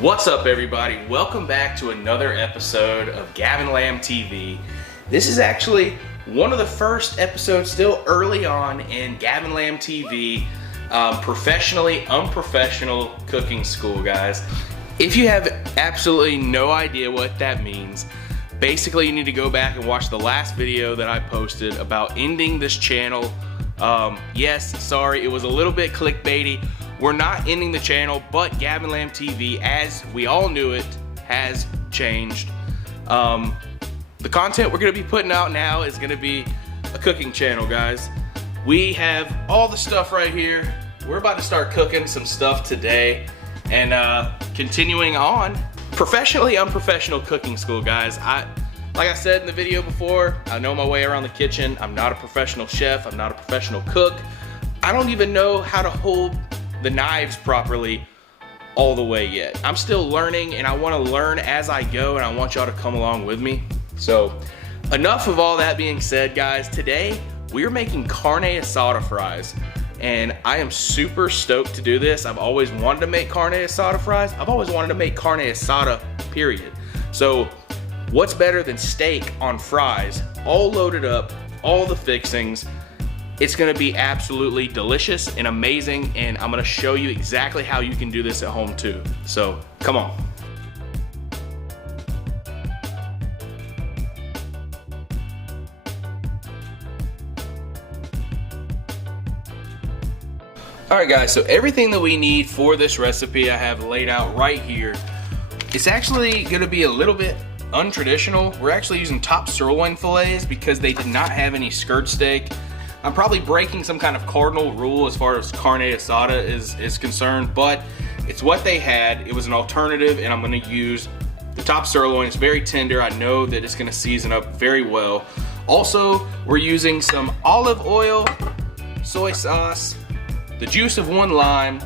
What's up, everybody? Welcome back to another episode of Gavin Lamb TV. This is actually one of the first episodes, still early on in Gavin Lamb TV, professionally unprofessional cooking school, guys. If you have absolutely no idea what that means, basically you need to go back and watch the last video that I posted about ending this channel. Yes, sorry, it was a little bit clickbaity. We're not ending the channel, but Gavin Lamb TV, as we all knew it, has changed. The content we're gonna be putting out now is gonna be a cooking channel, guys. We have all the stuff right here. We're about to start cooking some stuff today, and continuing on, professionally unprofessional cooking school, guys. Like I said in the video before, I know my way around the kitchen. I'm not a professional chef. I'm not a professional cook. I don't even know how to hold the knives properly all the way yet. I'm still learning, and I want to learn as I go, and I want y'all to come along with me. So enough of all that being said, guys. Today we're making carne asada fries, and I am super stoked to do this. I've always wanted to make carne asada fries. I've always wanted to make carne asada, period. So what's better than steak on fries, all loaded up, all the fixings. It's gonna be absolutely delicious and amazing, and I'm gonna show you exactly how you can do this at home too. So, come on. All right, guys, so everything that we need for this recipe I have laid out right here. It's actually gonna be a little bit untraditional. We're actually using top sirloin fillets because they did not have any skirt steak. I'm probably breaking some kind of cardinal rule as far as carne asada is concerned, but it's what they had. It was an alternative, and I'm gonna use the top sirloin. It's very tender. I know that it's gonna season up very well. Also, we're using some olive oil, soy sauce, the juice of 1 lime,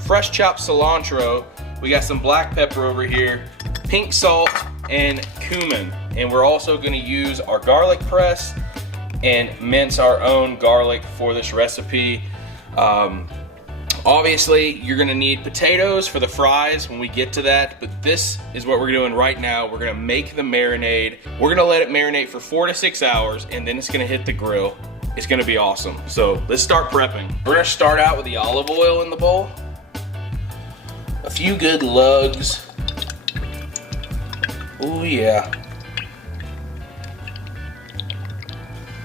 fresh chopped cilantro. We got some black pepper over here, pink salt, and cumin. And we're also gonna use our garlic press and mince our own garlic for this recipe. Obviously, you're gonna need potatoes for the fries when we get to that, but this is what we're doing right now. We're gonna make the marinade. We're gonna let it marinate for 4 to 6 hours, and then it's gonna hit the grill. It's gonna be awesome. So let's start prepping. We're gonna start out with the olive oil in the bowl. A few good lugs. Oh yeah.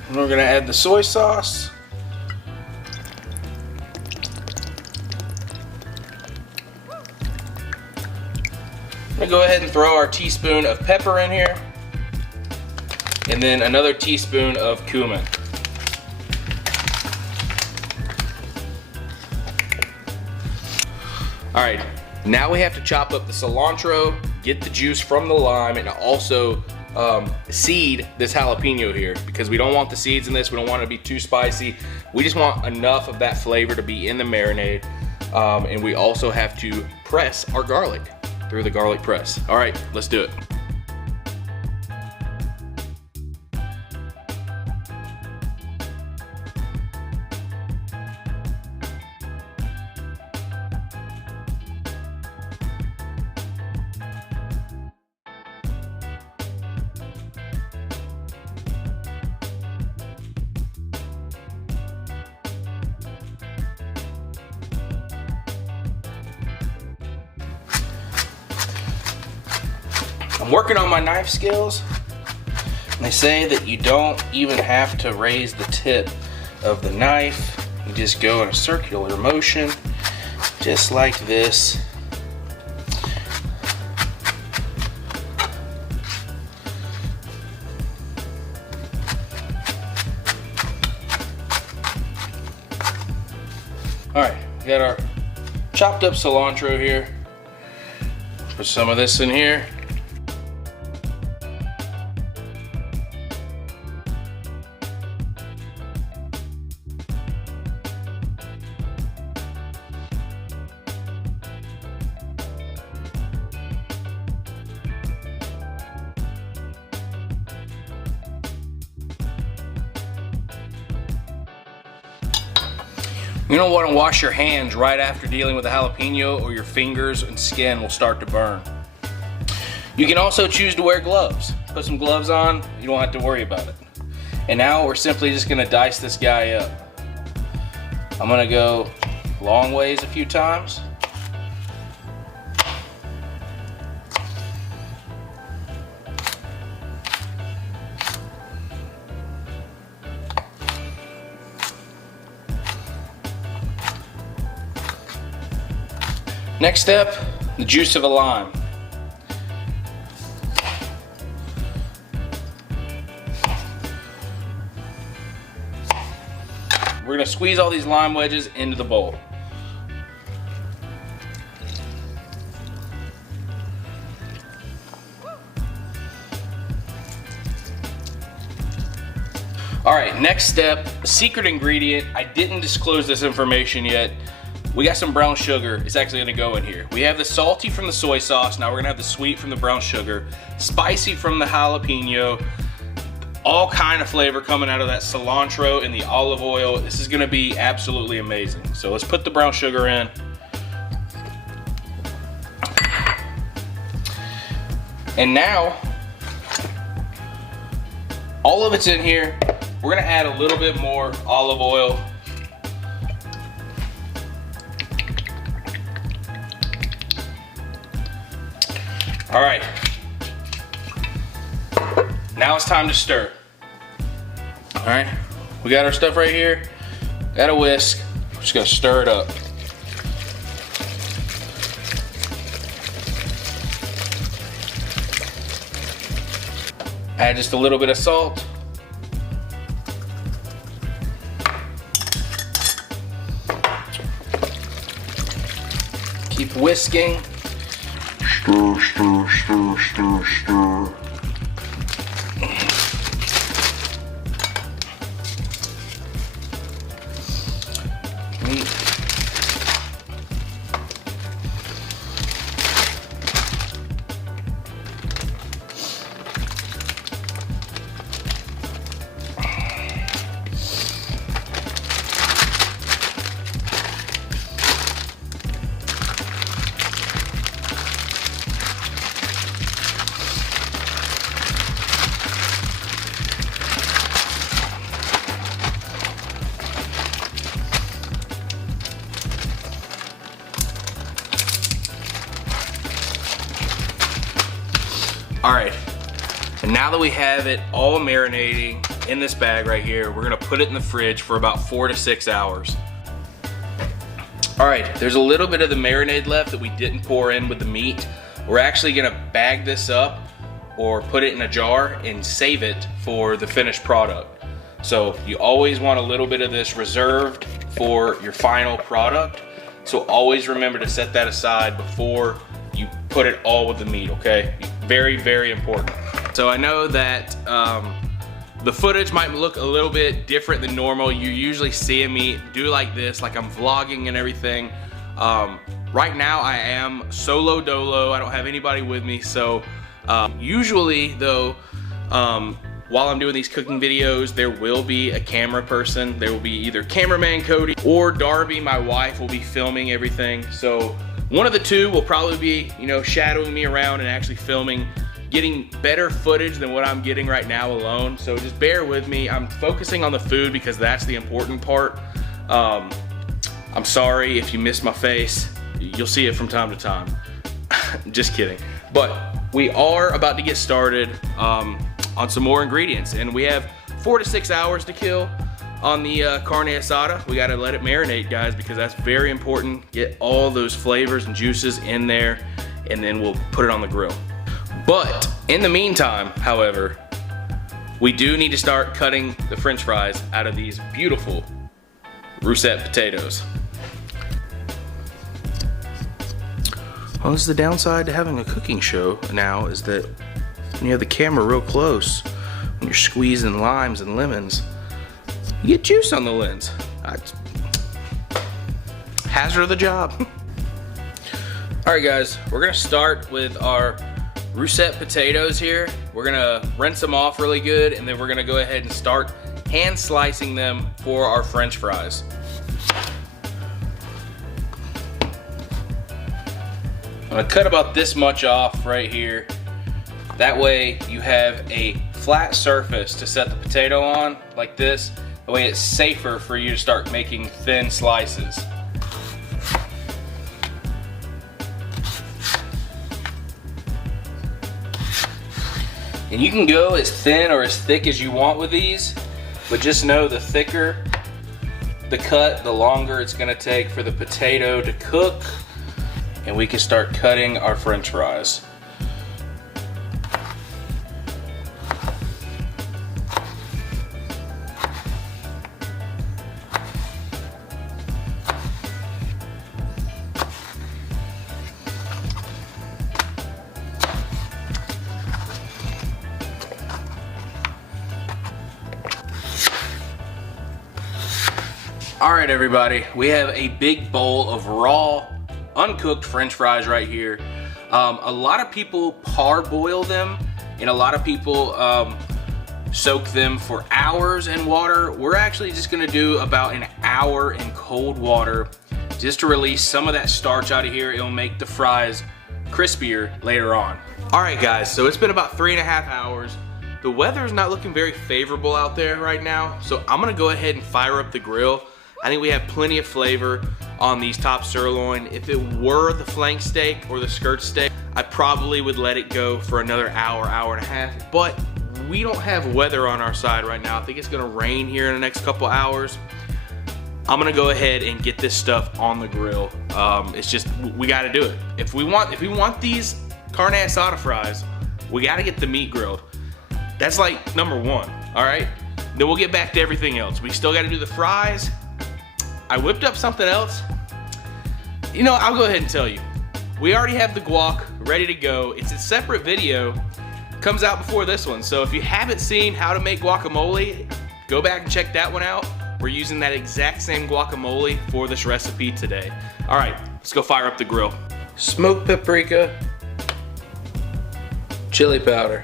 And we're gonna add the soy sauce. I'm gonna go ahead and throw our teaspoon of pepper in here, and then another teaspoon of cumin. All right, now we have to chop up the cilantro, get the juice from the lime, and also seed this jalapeno here, because we don't want the seeds in this. We don't want it to be too spicy. We just want enough of that flavor to be in the marinade. And we also have to press our garlic through the garlic press. All right, let's do it. I'm working on my knife skills. They say that you don't even have to raise the tip of the knife. You just go in a circular motion, just like this. All right, we got our chopped up cilantro here. Put some of this in here. You don't want to wash your hands right after dealing with a jalapeno, or your fingers and skin will start to burn. You can also choose to wear gloves. Put some gloves on, you don't have to worry about it. And now we're simply just gonna dice this guy up. I'm gonna go long ways a few times. Next step, the juice of a lime. We're gonna squeeze all these lime wedges into the bowl. All right, next step, secret ingredient. I didn't disclose this information yet. We got some brown sugar. It's actually gonna go in here. We have the salty from the soy sauce. Now we're gonna have the sweet from the brown sugar, spicy from the jalapeno, all kind of flavor coming out of that cilantro and the olive oil. This is gonna be absolutely amazing. So let's put the brown sugar in. And now, all of it's in here. We're gonna add a little bit more olive oil. All right, now it's time to stir. All right, we got our stuff right here. Got a whisk, we're just gonna stir it up. Add just a little bit of salt. Keep whisking. Stir, stir, stir, stir, stir. All right, and now that we have it all marinating in this bag right here, we're gonna put it in the fridge for about 4 to 6 hours. All right, there's a little bit of the marinade left that we didn't pour in with the meat. We're actually gonna bag this up or put it in a jar and save it for the finished product. So you always want a little bit of this reserved for your final product. So always remember to set that aside before you put it all with the meat, okay? Very, very important. So I know that the footage might look a little bit different than normal. You usually see me do like this, like I'm vlogging and everything. Right now I am solo dolo. I don't have anybody with me. So usually though, while I'm doing these cooking videos, there will be a camera person. There will be either cameraman Cody or Darby, my wife, will be filming everything. So one of the two will probably be, you know, shadowing me around and actually filming, getting better footage than what I'm getting right now alone. So just bear with me. I'm focusing on the food because that's the important part. I'm sorry if you missed my face. You'll see it from time to time. Just kidding. But we are about to get started on some more ingredients, and we have 4 to 6 hours to kill on the carne asada. We gotta let it marinate, guys, because that's very important. Get all those flavors and juices in there, and then we'll put it on the grill. But in the meantime, however, we do need to start cutting the French fries out of these beautiful russet potatoes. Well, this is the downside to having a cooking show now, is that when you have the camera real close, when you're squeezing limes and lemons, you get juice on the lens. Hazard of the job. All right, guys, we're gonna start with our russet potatoes here. We're gonna rinse them off really good, and then we're gonna go ahead and start hand slicing them for our French fries. I'm gonna cut about this much off right here. That way you have a flat surface to set the potato on, like this. That way it's safer for you to start making thin slices. And you can go as thin or as thick as you want with these, but just know the thicker the cut, the longer it's gonna take for the potato to cook, and we can start cutting our French fries. All right, everybody, we have a big bowl of raw, uncooked French fries right here. A lot of people parboil them, and a lot of people soak them for hours in water. We're actually just gonna do about an hour in cold water just to release some of that starch out of here. It'll make the fries crispier later on. All right, guys, so it's been about 3.5 hours. The weather is not looking very favorable out there right now, so I'm gonna go ahead and fire up the grill. I think we have plenty of flavor on these top sirloin. If it were the flank steak or the skirt steak, I probably would let it go for another hour, hour and a half, but we don't have weather on our side right now. I think it's gonna rain here in the next couple hours. I'm gonna go ahead and get this stuff on the grill. It's just, we gotta do it. If we want these Carne Asada fries, we gotta get the meat grilled. That's like number one, all right? Then we'll get back to everything else. We still gotta do the fries. I whipped up something else. You know, I'll go ahead and tell you. We already have the guac ready to go. It's a separate video. Comes out before this one. So if you haven't seen how to make guacamole, go back and check that one out. We're using that exact same guacamole for this recipe today. All right, let's go fire up the grill. Smoked paprika, chili powder.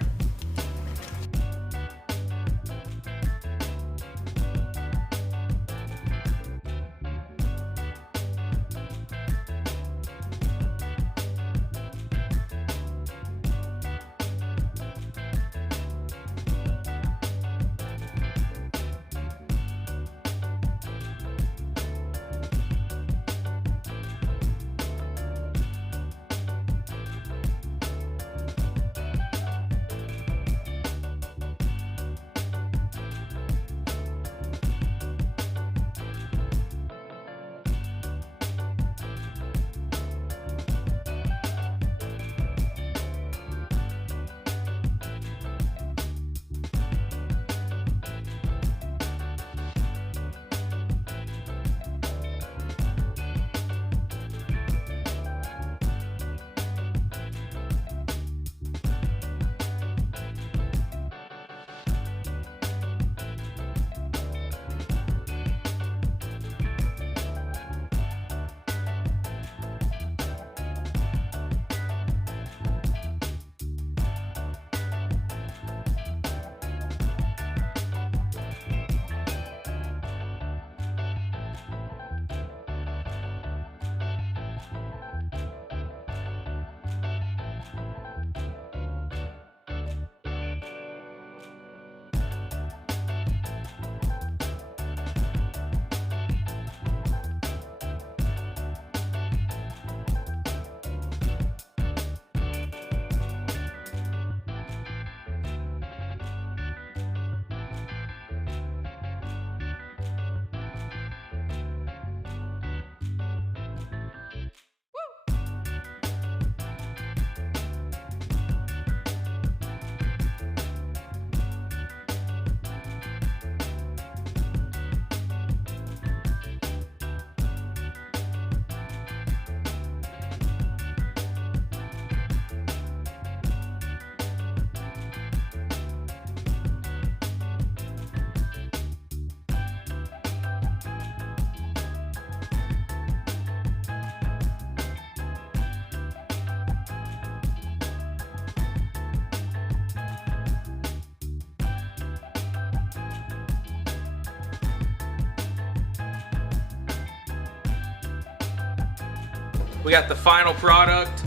We got the final product.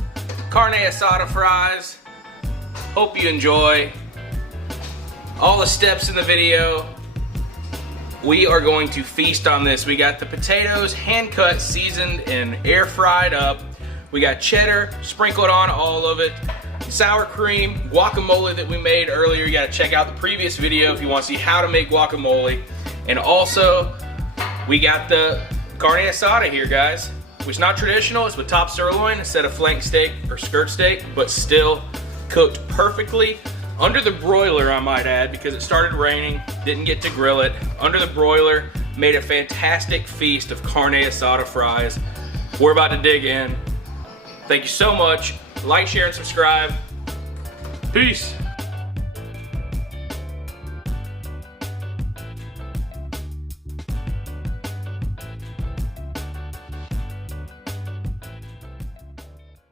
Carne Asada fries. Hope you enjoy all the steps in the video. We are going to feast on this. We got the potatoes hand cut, seasoned, and air fried up. We got cheddar sprinkled on all of it. Sour cream, guacamole that we made earlier. You gotta check out the previous video if you want to see how to make guacamole. And also, we got the carne asada here, guys, which is not traditional. It's with top sirloin instead of flank steak or skirt steak, but still cooked perfectly under the broiler, I might add, because it started raining, didn't get to grill it. Under the broiler, made a fantastic feast of carne asada fries. We're about to dig in. Thank you so much. Like, share, and subscribe. Peace.